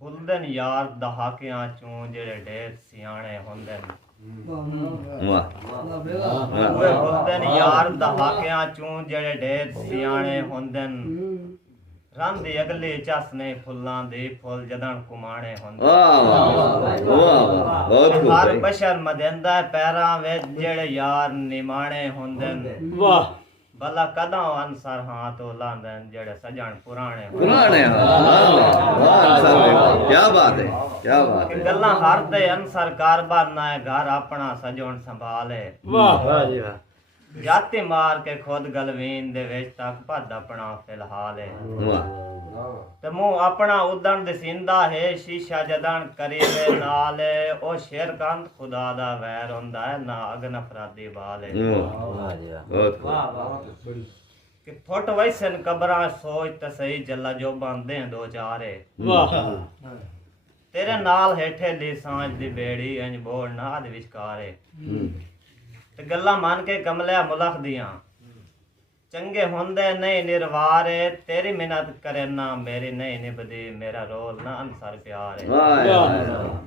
बुलदन यार दहाकियां चूं जेड़े ढेर सियाणे होंदन उहे बुलदन यार दहाकियां चूं जेड़े ढेर सियाणे होंदन रंदी अगली चस ने फुल्लां दी फुल जदन कुमाणे होंदन हर बशर मदेंदा पैरां विच जेड़े यार निमाणे होंदन वाह भला कदा अनसर हां तो लांदन जेड़े सजन पुराने क्या बात है गल्ला हर दे अनसर कारबार ना है घर अपना सजन संभाले वाह जी वाह जाती मार के खुद गलवीन दे विच तक भद अपना फिलहाल है वाह ते मुंह अपना उदन दसिंदा है शीशा जदन करीबे नाल ओ शेर कंद खुदा दा वैर हुंदा है ना अग नफरत दी बाल है वाह जी वाह वाह कि फुट वैसन कबरां सोच ते सही जल्ला जो बांदे दो चार है वाह तेरे नाल हेठे ली सांझ दी बेड़ी इंज बोल नाद विचकार है ते गल्ला मान के कमलिया मुलख दियां चंगे होंदे नहीं निर्वार तेरी मिन्नत करे ना मेरी नहीं निभदी मेरा रोल ना अनसर प्यार है